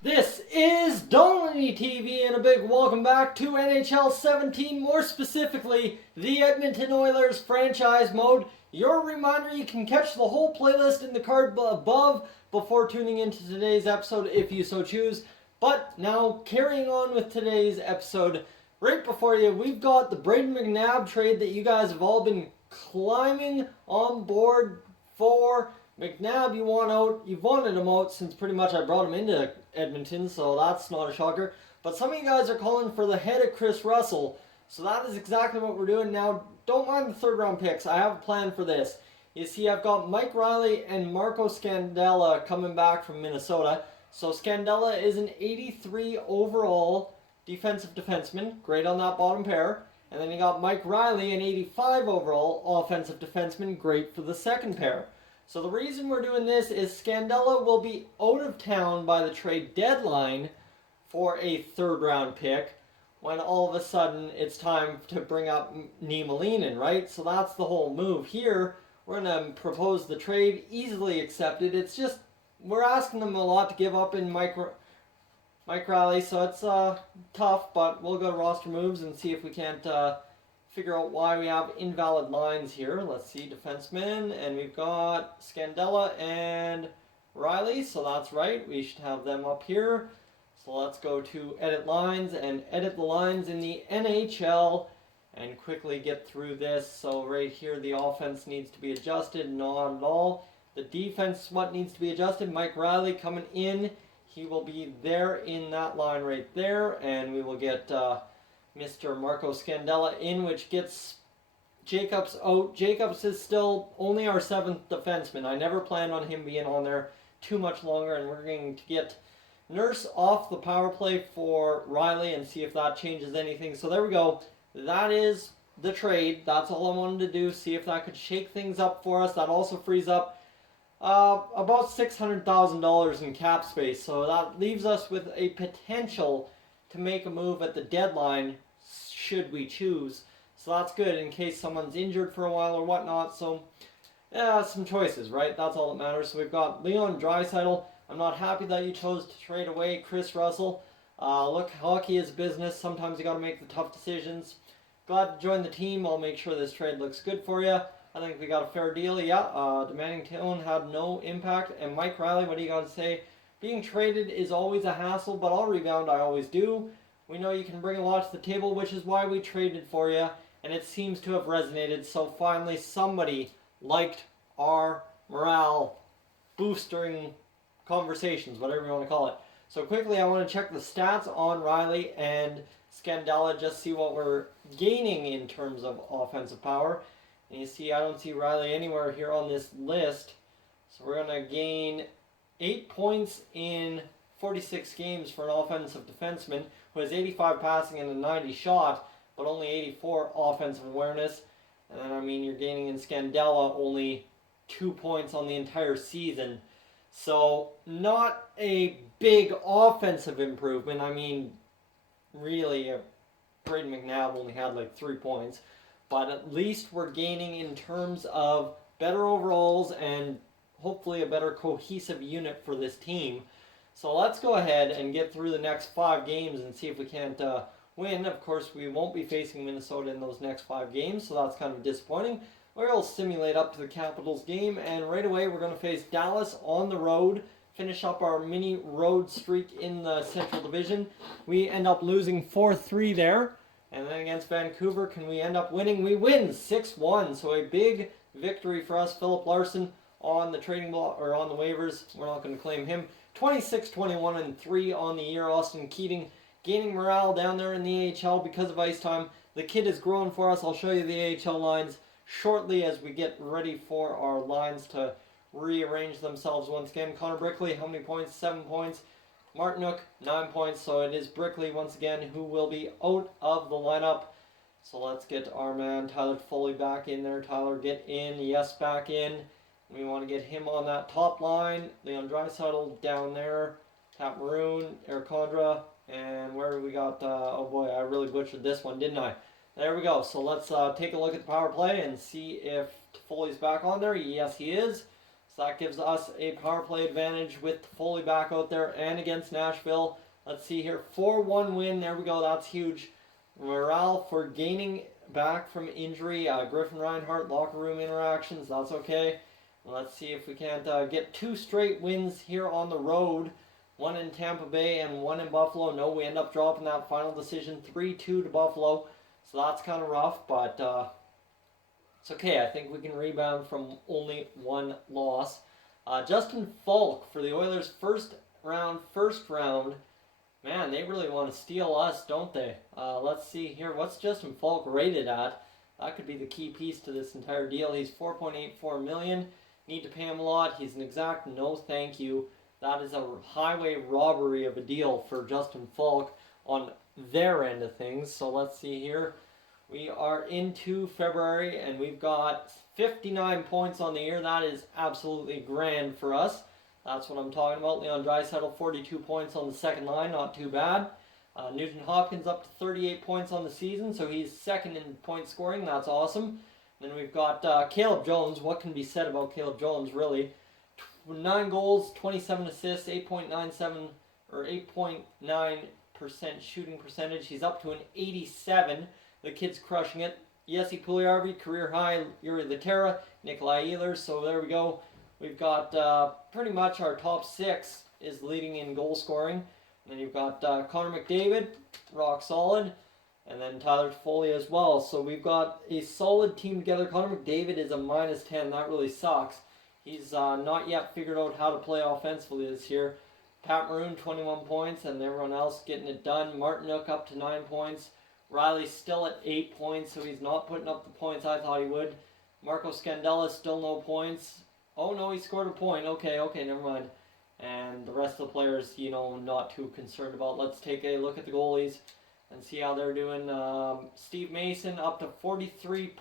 This is Dolynny TV and a big welcome back to NHL 17, more specifically the Edmonton Oilers franchise mode. Your reminder, you can catch the whole playlist in the card above before tuning into today's episode if you so choose. But now carrying on with today's episode, right before you, we've got the Braden McNabb trade that you guys have all been climbing on board for. McNabb, you want out. You've wanted him out since pretty much I brought him into Edmonton, so that's not a shocker. But some of you guys are calling for the head of Chris Russell, so that is exactly what we're doing now. Don't mind the third round picks. I have a plan for this. You see, I've got Mike Riley and Marco Scandella coming back from Minnesota. So Scandella is an 83 overall defensive defenseman, great on that bottom pair. And then you got Mike Riley, an 85 overall offensive defenseman, great for the second pair. So the reason we're doing this is Scandella will be out of town by the trade deadline for a third round pick when all of a sudden it's time to bring up Niemelainen, right? So that's the whole move here. We're going to propose the trade, easily accepted. It's just we're asking them a lot to give up in Mike Riley, so it's tough, but we'll go to roster moves and see if we can't figure out why we have invalid lines here. Let's see, defensemen, and we've got Scandella and Riley, so that's right. We should have them up here. So let's go to edit lines and edit the lines in the NHL and quickly get through this. So right here, the offense needs to be adjusted, not at all. The defense, what needs to be adjusted? Mike Riley coming in. He will be there in that line right there, and we will get Mr. Marco Scandella in, which gets Jacobs out. Jacobs is still only our seventh defenseman. I never planned on him being on there too much longer, and we're going to get Nurse off the power play for Riley and see if that changes anything. So there we go. That is the trade. That's all I wanted to do, see if that could shake things up for us. That also frees up about $600,000 in cap space. So that leaves us with a potential to make a move at the deadline should we choose. So that's good in case someone's injured for a while or whatnot. So yeah, some choices, right? That's all that matters. So we've got Leon Draisaitl. I'm not happy that you chose to trade away Chris Russell. Look, hockey is business. Sometimes you got to make the tough decisions. Glad to join the team. I'll make sure this trade looks good for you. I think we got a fair deal. Yeah, demanding tone had no impact. And Mike Riley, what do you got to say? Being traded is always a hassle, but I'll rebound. I always do. We know you can bring a lot to the table, which is why we traded for you. And it seems to have resonated. So finally, somebody liked our morale boosting conversations, whatever you want to call it. So quickly, I want to check the stats on Riley and Scandella, just see what we're gaining in terms of offensive power. And you see, I don't see Riley anywhere here on this list. So we're going to gain 8 points in 46 games for an offensive defenseman who has 85 passing and a 90 shot, but only 84 offensive awareness. And then, I mean, you're gaining in Scandella only 2 points on the entire season. So, not a big offensive improvement. I mean, really, Braden McNabb only had like 3 points. But at least we're gaining in terms of better overalls and hopefully a better cohesive unit for this team. So let's go ahead and get through the next 5 games and see if we can't win. Of course, we won't be facing Minnesota in those next 5 games, so that's kind of disappointing. We'll simulate up to the Capitals game, and right away we're going to face Dallas on the road, finish up our mini road streak in the Central Division. We end up losing 4-3 there, and then against Vancouver, can we end up winning? We win 6-1, so a big victory for us. Philip Larson on the trading block, or on the waivers. We're not going to claim him. 26-21-3 on the year. Austin Keating gaining morale down there in the AHL because of ice time. The kid has grown for us. I'll show you the AHL lines shortly as we get ready for our lines to rearrange themselves once again. Connor Brickley, how many points? 7 points. Martinook, 9 points. So it is Brickley once again who will be out of the lineup. So let's get our man Tyler Foley back in there. Tyler, get in. Yes, back in. We want to get him on that top line. Leon Draisaitl down there. Pat Maroon, Eric Condra, and where we got, oh boy, I really butchered this one, didn't I? There we go. So let's take a look at the power play and see if Foley's back on there. Yes, he is. So that gives us a power play advantage with Foley back out there and against Nashville. Let's see here, 4-1 win. There we go. That's huge. Morale for gaining back from injury. Griffin Reinhart, locker room interactions. That's okay. Let's see if we can't get 2 straight wins here on the road. 1 in Tampa Bay and 1 in Buffalo. No, we end up dropping that final decision 3-2 to Buffalo. So that's kind of rough, but it's okay. I think we can rebound from only 1 loss. Justin Falk for the Oilers first round. Man, they really want to steal us, don't they? Let's see here. What's Justin Falk rated at? That could be the key piece to this entire deal. He's $4.84 million. Need to pay him a lot. He's an exact no thank you. That is a highway robbery of a deal for Justin Falk on their end of things. So let's see here. We are into February and we've got 59 points on the year. That is absolutely grand for us. That's what I'm talking about. Leon Draisaitl, 42 points on the second line. Not too bad. Nugent Hopkins up to 38 points on the season, so he's second in point scoring. That's awesome. Then we've got Caleb Jones. What can be said about Caleb Jones, really? 9 goals, 27 assists, 8.97 or 8.9% shooting percentage. He's up to an 87. The kid's crushing it. Jesse Puljujarvi, career high. Yuri Laterra, Nikolai Ehlers. So there we go. We've got pretty much our top 6 is leading in goal scoring. And then you've got Connor McDavid, rock solid. And then Tyler Toffoli as well. So we've got a solid team together. Connor McDavid is a -10. That really sucks. He's not yet figured out how to play offensively this year. Pat Maroon, 21 points, and everyone else getting it done. Martin Nook up to 9 points. Riley's still at 8 points, so he's not putting up the points I thought he would. Marco Scandella still no points. Oh no, he scored a point. Okay, never mind. And the rest of the players, not too concerned about. Let's take a look at the goalies and see how they're doing. Steve Mason up to 43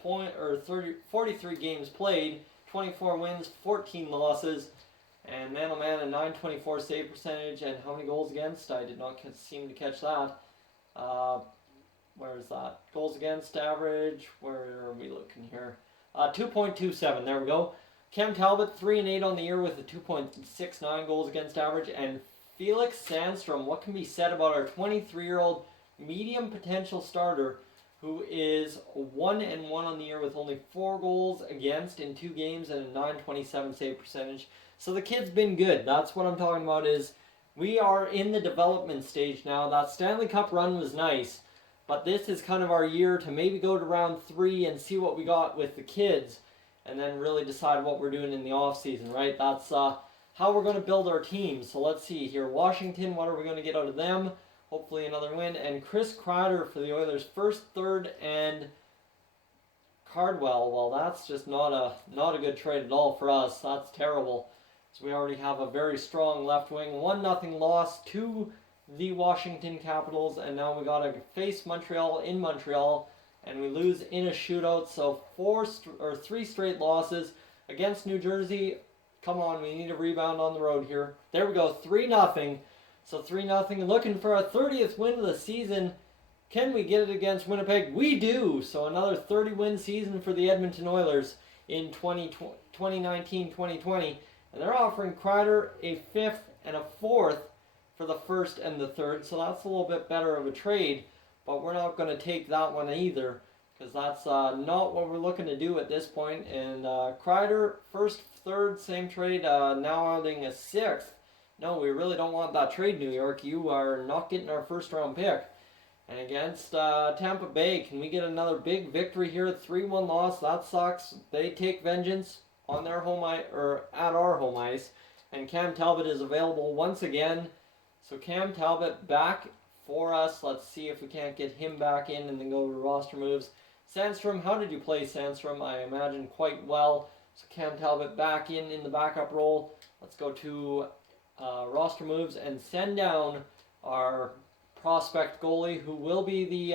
games played, 24 wins, 14 losses, and man oh man, a .924 save percentage. And how many goals against? I did not seem to catch that. Where is that? Goals against average. Where are we looking here? 2.27. There we go. Cam Talbot, 3-8 on the year with a 2.69 goals against average. And Felix Sandstrom, what can be said about our 23-year-old medium potential starter who is 1-1 on the year with only 4 goals against in 2 games and a .927 save percentage. So the kid's been good. That's what I'm talking about. Is we are in the development stage now. That Stanley Cup run was nice, but this is kind of our year to maybe go to round 3 and see what we got with the kids, and then really decide what we're doing in the off season, right? That's how we're going to build our team. So let's see here. Washington, what are we going to get out of them? Hopefully another win. And Chris Kreider for the Oilers, first, third, and Cardwell. Well, that's just not a good trade at all for us. That's terrible. So we already have a very strong left wing. 1-0 loss to the Washington Capitals, and now we got to face Montreal in Montreal, and we lose in a shootout. So 3 straight losses against New Jersey. Come on, we need a rebound on the road here. There we go, 3-0. So 3-0, looking for our 30th win of the season. Can we get it against Winnipeg? We do. So another 30-win season for the Edmonton Oilers in 2019-2020. And they're offering Kreider a 5th and a 4th for the 1st and the 3rd. So that's a little bit better of a trade. But we're not going to take that one either, because that's not what we're looking to do at this point. And Kreider, 1st, 3rd, same trade, now adding a 6th. No, we really don't want that trade, New York. You are not getting our 1st round pick. And against Tampa Bay, can we get another big victory here? 3-1 loss. That sucks. They take vengeance on their home ice, or at our home ice. And Cam Talbot is available once again. So Cam Talbot back for us. Let's see if we can't get him back in and then go to roster moves. Sandstrom, how did you play, Sandstrom? I imagine quite well. So Cam Talbot back in the backup role. Let's go to roster moves and send down our prospect goalie, who will be the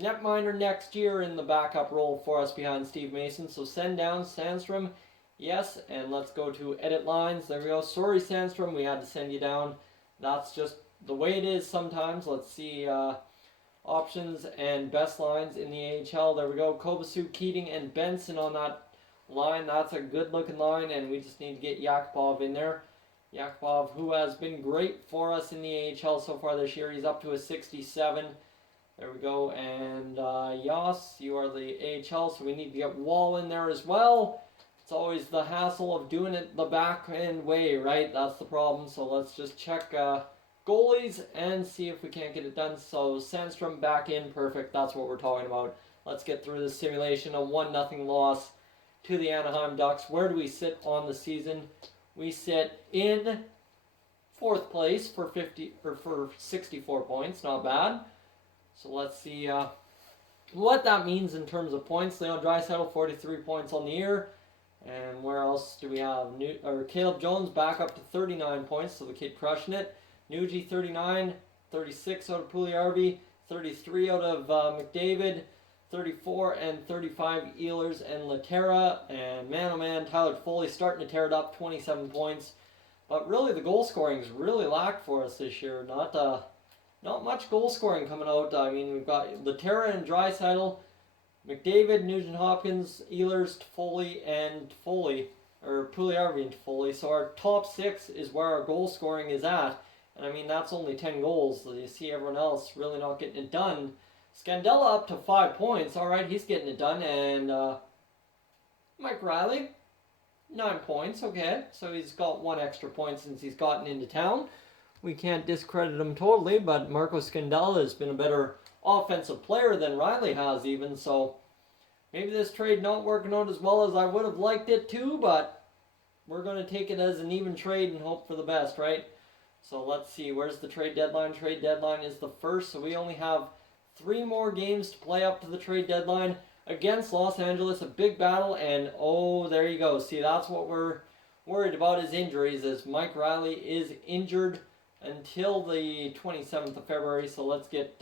netminder next year in the backup role for us behind Steve Mason. So send down Sandstrom, yes, and let's go to edit lines. There we go. Sorry, Sandstrom, we had to send you down. That's just the way it is sometimes. Let's see options and best lines in the AHL. There we go. Kovacic, Keating, and Benson on that line. That's a good-looking line, and we just need to get Yakupov in there. Yakupov, who has been great for us in the AHL so far this year. He's up to a 67. There we go. And Yas, you are the AHL, so we need to get Wall in there as well. It's always the hassle of doing it the back end way, right? That's the problem. So let's just check goalies and see if we can't get it done. So Sandstrom back in, perfect. That's what we're talking about. Let's get through this simulation. A 1-0 loss to the Anaheim Ducks. Where do we sit on the season? We sit in 4th place for 64 points. Not bad. So let's see what that means in terms of points. Leon Draisaitl, 43 points on the year. And where else do we have? Caleb Jones back up to 39 points, so the kid crushing it. Nugi, 39, 36 out of Puljujarvi, 33 out of McDavid, 34 and 35 Ehlers and Laterra. And man, oh man, Tyler Foley starting to tear it up, 27 points. But really, the goal scoring's really lacked for us this year. Not much goal scoring coming out. I mean, we've got Laterra and Draisaitl, McDavid, Nugent-Hopkins, Ehlers, Puljujarvi and Foley. So our top 6 is where our goal scoring is at. And I mean, that's only 10 goals. So you see everyone else really not getting it done. Scandella up to 5 points. All right, he's getting it done. And Mike Riley, 9 points. Okay, so he's got 1 extra point since he's gotten into town. We can't discredit him totally, but Marco Scandella has been a better offensive player than Riley has even, so maybe this trade not working out as well as I would have liked it to, but we're going to take it as an even trade and hope for the best, right? So let's see, where's the trade deadline? Trade deadline is the 1st, so we only have 3 more games to play up to the trade deadline against Los Angeles, a big battle, and oh, there you go. See, that's what we're worried about is injuries, as Mike Riley is injured until the 27th of February, so let's get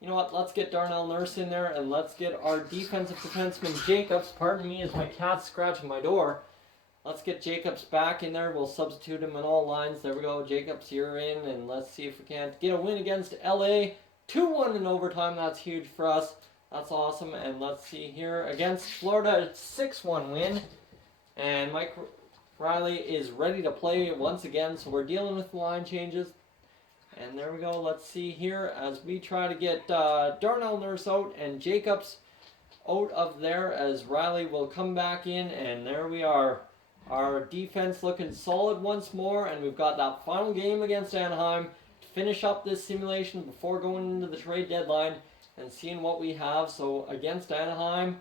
you know what, let's get Darnell Nurse in there, and let's get our defensive defenseman Jacobs, pardon me as my cat's scratching my door. Let's get Jacobs back in there. We'll substitute him in all lines. There we go, Jacobs, you're in, and let's see if we can't get a win against LA. 2-1 in overtime, that's huge for us. That's awesome, and let's see here, against Florida, 6-1 win, and Mike Riley is ready to play once again, so we're dealing with the line changes. And there we go. Let's see here as we try to get Darnell Nurse out and Jacobs out of there as Riley will come back in. And there we are. Our defense looking solid once more. And we've got that final game against Anaheim to finish up this simulation before going into the trade deadline and seeing what we have. So against Anaheim,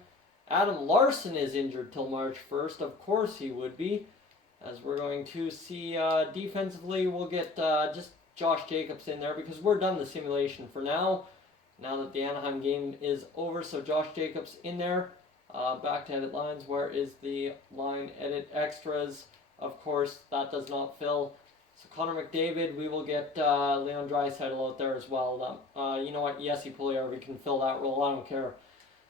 Adam Larson is injured till March 1st. Of course he would be. As we're going to see defensively, we'll get just Josh Jacobs in there because we're done the simulation for now that the Anaheim game is over. So Josh Jacobs in there. Back to edit lines. Where is the line edit extras? Of course, that does not fill. So Connor McDavid, we will get Leon Draisaitl out there as well. You know what? Yes, Puljujarvi can fill that role. I don't care.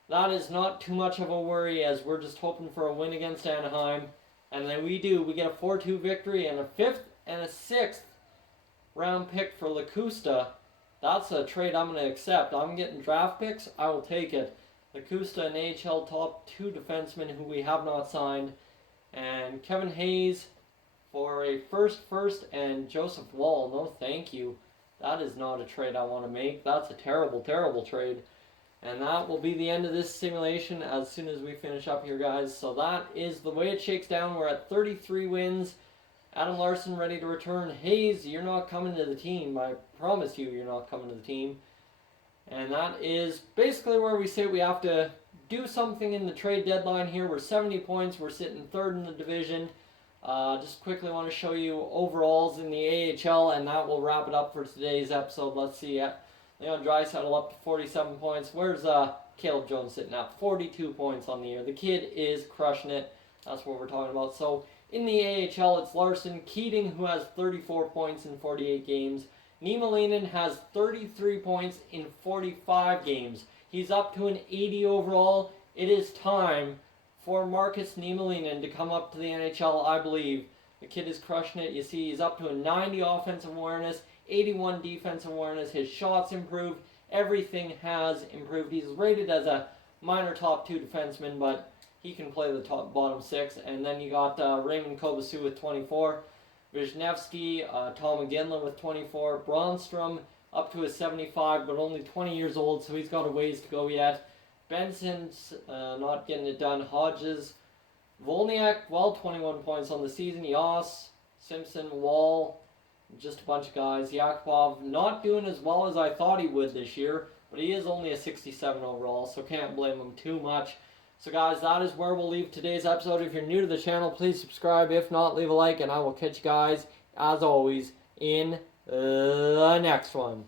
That is not too much of a worry as we're just hoping for a win against Anaheim. And then we do. We get a 4-2 victory and a 5th and a 6th round pick for Lacusta. That's a trade I'm going to accept. I'm getting draft picks. I will take it. Lacusta, an AHL top 2 defenseman who we have not signed. And Kevin Hayes for a first, and Joseph Wall. No, thank you. That is not a trade I want to make. That's a terrible, terrible trade. And that will be the end of this simulation as soon as we finish up here, guys. So that is the way it shakes down. We're at 33 wins. Adam Larson ready to return. Hayes, you're not coming to the team. I promise you, you're not coming to the team. And that is basically where we say we have to do something in the trade deadline here. We're 70 points. We're sitting 3rd in the division. Just quickly want to show you overalls in the AHL, and that will wrap it up for today's episode. Let's see. Leon Draisaitl up to 47 points. Where's Caleb Jones sitting at? 42 points on the year. The kid is crushing it. That's what we're talking about. So in the AHL, it's Larson. Keating, who has 34 points in 48 games. Niemelainen has 33 points in 45 games. He's up to an 80 overall. It is time for Marcus Niemelainen to come up to the NHL, I believe. The kid is crushing it. You see, he's up to a 90 offensive awareness, 81 defensive awareness. His shots improved. Everything has improved. He's rated as a minor top 2 defenseman, but He can play the bottom 6. And then you got Raymond Kobasu with 24. Wisniewski, Tom McGinley with 24. Bronstrom up to his 75, but only 20 years old, so he's got a ways to go yet. Benson's not getting it done. Hodges. Volniak, well, 21 points on the season. Yas, Simpson, Wall, just a bunch of guys. Yakupov not doing as well as I thought he would this year, but he is only a 67 overall, so can't blame him too much. So guys, that is where we'll leave today's episode. If you're new to the channel, please subscribe. If not, leave a like, and I will catch you guys, as always, in the next one.